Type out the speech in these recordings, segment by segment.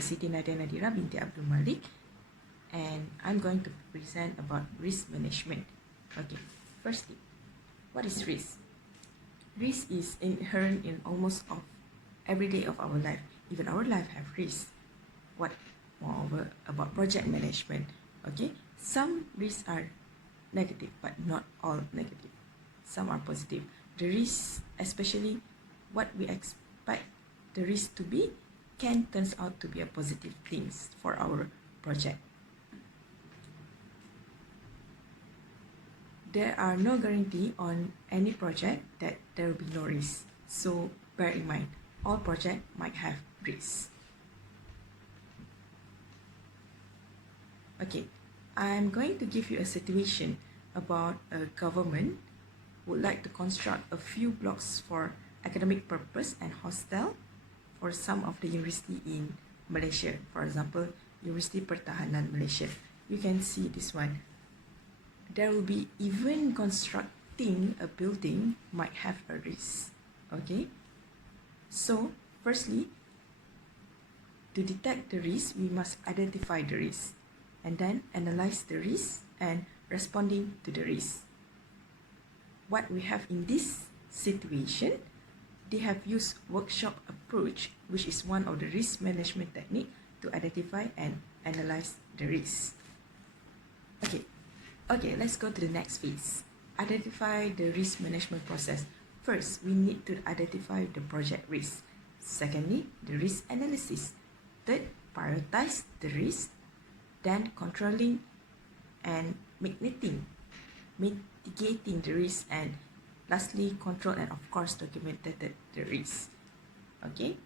is Siti Nadia Nadirah binti Abdul Malik, and I'm going to present about risk management. Okay, firstly, what is risk? Risk is inherent in almost of every day of our life. Even our life have risk. What moreover about project management? Okay, some risks are negative, but not all negative. Some are positive. The risk, especially what we expect the risk to be, can turns out to be a positive things for our project. There are no guarantee on any project that there will be no risk. So bear in mind, all projects might have risks. Okay, I'm going to give you a situation about a government would like to construct a few blocks for academic purpose and hostel for some of the university in Malaysia. For example, University Pertahanan Malaysia. You can see this one. There will be even constructing a building might have a risk. Okay, so firstly, to detect the risk, we must identify the risk and then analyze the risk and responding to the risk. What we have in this situation, they have used workshop approach, which is one of the risk management technique to identify and analyze the risk. Okay, let's go to the next phase. Identify the risk management process. First, we need to identify the project risk. Secondly, the risk analysis. Third, prioritize the risk. Then controlling and mitigating the risk, and lastly, control and of course documented the risk. Okay,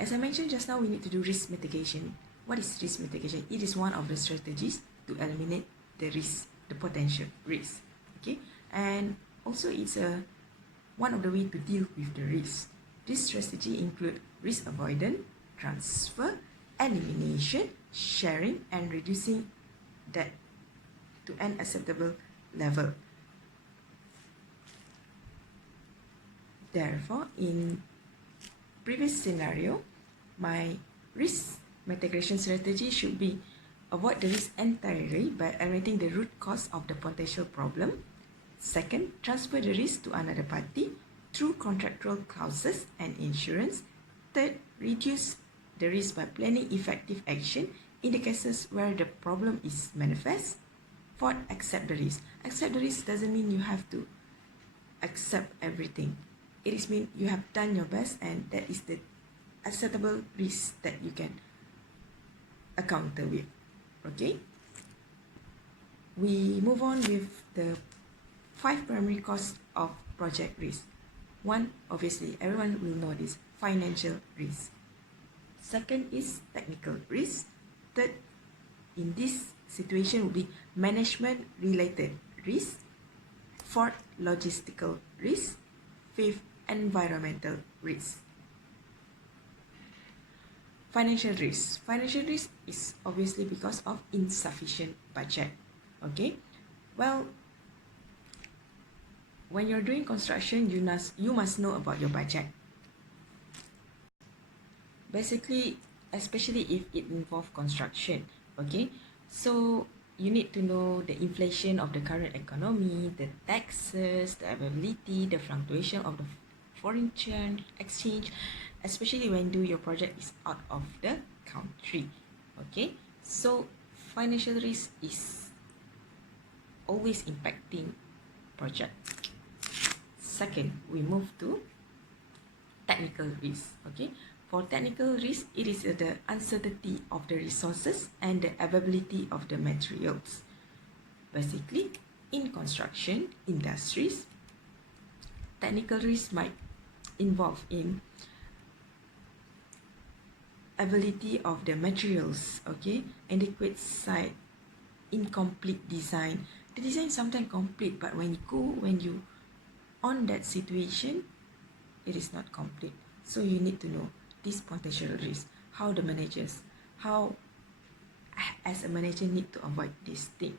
as I mentioned just now, we need to do risk mitigation. What is risk mitigation? It is one of the strategies to eliminate the risk, the potential risk. Okay, and also it's one of the way to deal with the risk. This strategy include risk avoidance, transfer, elimination, sharing, and reducing that to an acceptable level. Therefore, in previous scenario, my risk mitigation strategy should be avoid the risk entirely by eliminating the root cause of the potential problem. Second, transfer the risk to another party through contractual clauses and insurance. Third, reduce the risk by planning effective action in the cases where the problem is manifest. Fourth, accept the risk. Accept the risk doesn't mean you have to accept everything. It is mean you have done your best, and that is the acceptable risk that you can encounter with. Okay, we move on with the 5 primary causes of project risk. One, obviously everyone will know this, financial risk. Second is technical risk. Third, in this situation, will be management related risk. Fourth, logistical risk. Fifth, environmental risk. Financial risk. Financial risk is obviously because of insufficient budget. Okay, well, when you're doing construction, you must know about your budget. Basically, especially if it involves construction. Okay, so you need to know the inflation of the current economy, the taxes, the availability, the fluctuation of the foreign exchange, especially when your project is out of the country. Okay, so financial risk is always impacting project. Second, we move to technical risk. Okay, for technical risk, it is the uncertainty of the resources and the availability of the materials. Basically, in construction industries, technical risk might involve in availability of the materials, okay, inadequate site, incomplete design. The design is sometimes complete, but when you on that situation, it is not complete. So you need to know this potential risk, how the managers, how as a manager need to avoid this thing.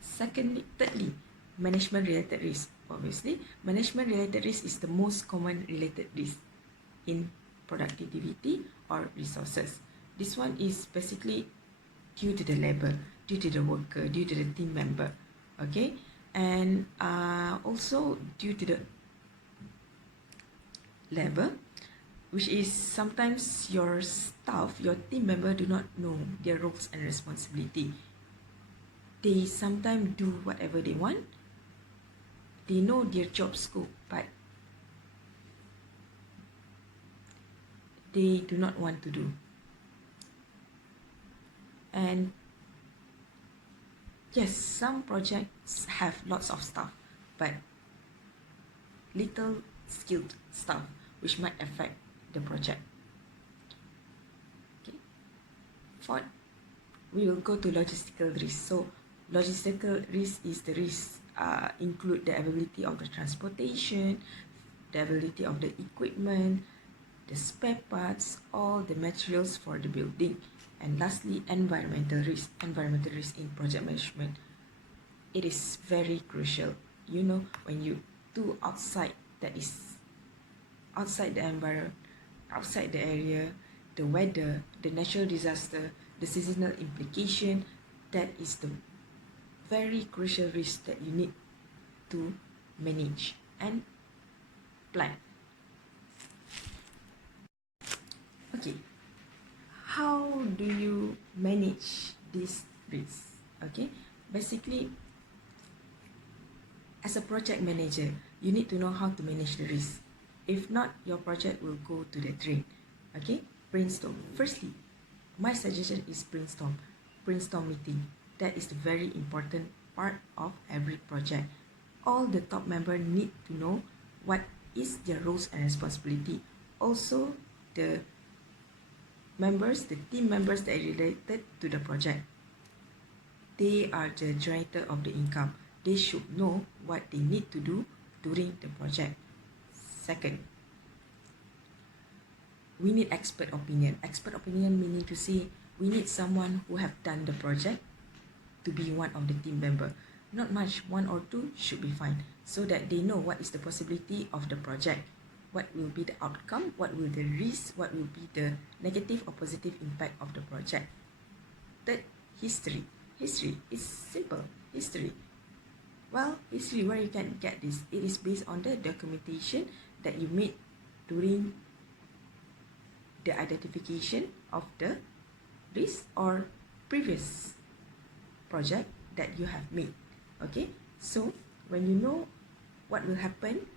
Thirdly, management related risk. Obviously, management related risk is the most common related risk. in productivity or resources. This one is basically due to the labor, due to the worker, due to the team member, okay, and also due to the labor, which is sometimes your staff, your team member do not know their roles and responsibility. They sometimes do whatever they want. They know their job scope, but they do not want to do. And yes, some projects have lots of staff, but little skilled staff, which might affect the project. Okay. Fourth, we will go to logistical risk. So logistical risk is the risk include the availability of the transportation, the availability of the equipment, the spare parts, all the materials for the building. And lastly, environmental risk. Environmental risk in project management. It is very crucial. You know, when you do outside, that is outside the environment, outside the area, the weather, the natural disaster, the seasonal implication, that is the very crucial risk that you need to manage and plan. Okay, how do you manage these risks? Okay, basically, as a project manager, you need to know how to manage the risk. If not, your project will go to the drain. Okay, brainstorm. Firstly, my suggestion is brainstorm. Brainstorm meeting. That is the very important part of every project. All the top members need to know what is their roles and responsibility. Also, the members, the team members that are related to the project. They are the generator of the income. They should know what they need to do during the project. Second, we need expert opinion. Expert opinion meaning to say we need someone who have done the project to be one of the team member. Not much, one or two should be fine, so that they know what is the possibility of the project, what will be the outcome, what will the risk, what will be the negative or positive impact of the project. Third, history. History is simple. History. Well, history, where you can get this? It is based on the documentation that you made during the identification of the risk or previous project that you have made. Okay, so when you know what will happen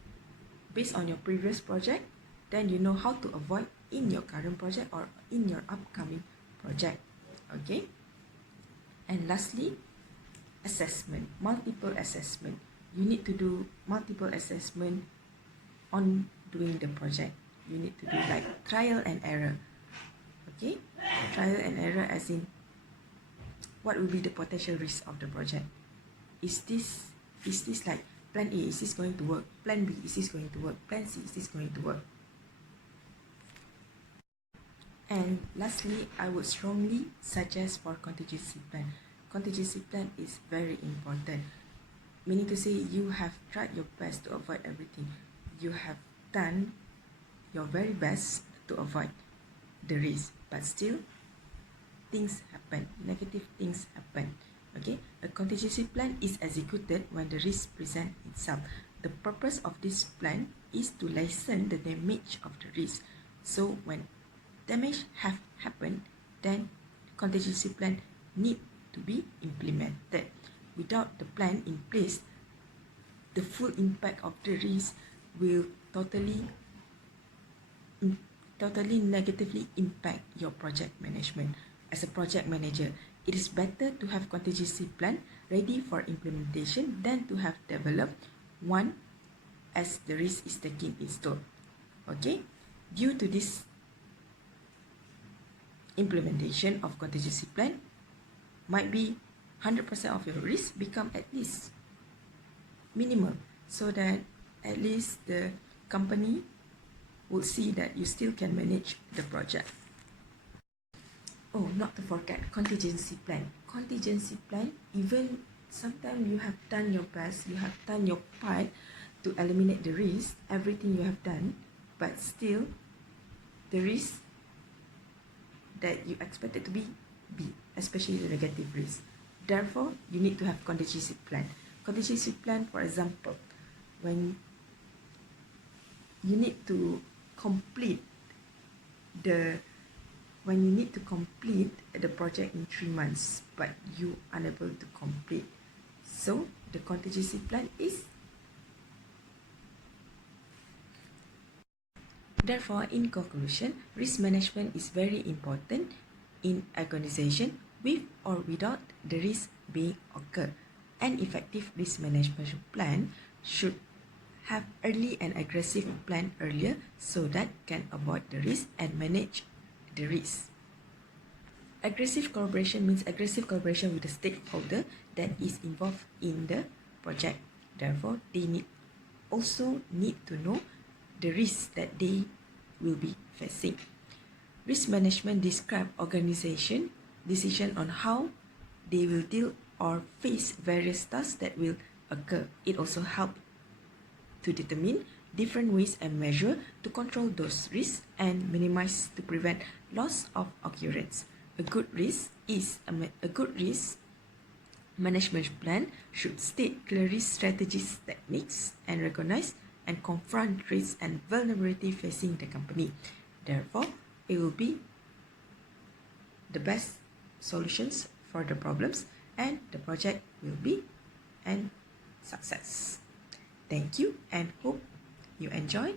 based on your previous project, then you know how to avoid in your current project or in your upcoming project. Okay, and lastly, assessment, multiple assessment. You need to do multiple assessment on doing the project. You need to do like trial and error. Okay, trial and error as in what will be the potential risk of the project. Is this like plan A, is this going to work? Plan B, is this going to work? Plan C, is this going to work? And lastly, I would strongly suggest for contingency plan. Contingency plan is very important. Meaning to say you have tried your best to avoid everything. You have done your very best to avoid the risk, but still things happen, negative things happen. Okay, a contingency plan is executed when the risk presents itself. The purpose of this plan is to lessen the damage of the risk. So when damage have happened, then contingency plan need to be implemented. Without the plan in place, the full impact of the risk will totally negatively impact your project management. As a project manager, it is better to have contingency plan ready for implementation than to have developed one as the risk is taking its toll. Okay, due to this implementation of contingency plan, might be 100% of your risk become at least minimal, so that at least the company will see that you still can manage the project. Oh, not to forget contingency plan. Contingency plan, even sometimes you have done your best, you have done your part to eliminate the risk, everything you have done, but still the risk that you expect it to be B, especially the negative risk. Therefore, you need to have contingency plan. Contingency plan, for example, when you need to complete the project in 3 months, but you unable to complete. So the contingency plan is. Therefore, in conclusion, risk management is very important in organization with or without the risk being occur. An effective risk management plan should have early and aggressive plan earlier so that can avoid the risk and manage the risk. Aggressive collaboration means aggressive collaboration with the stakeholder that is involved in the project. Therefore, they also need to know the risks that they will be facing. Risk management describes organization decision on how they will deal or face various tasks that will occur. It also helps to determine different ways and measures to control those risks and minimize to prevent loss of occurrence. A good risk management plan should state clear risk strategies, techniques, and recognize and confront risks and vulnerability facing the company. Therefore, it will be the best solutions for the problems and the project will be a success. Thank you and hope you enjoy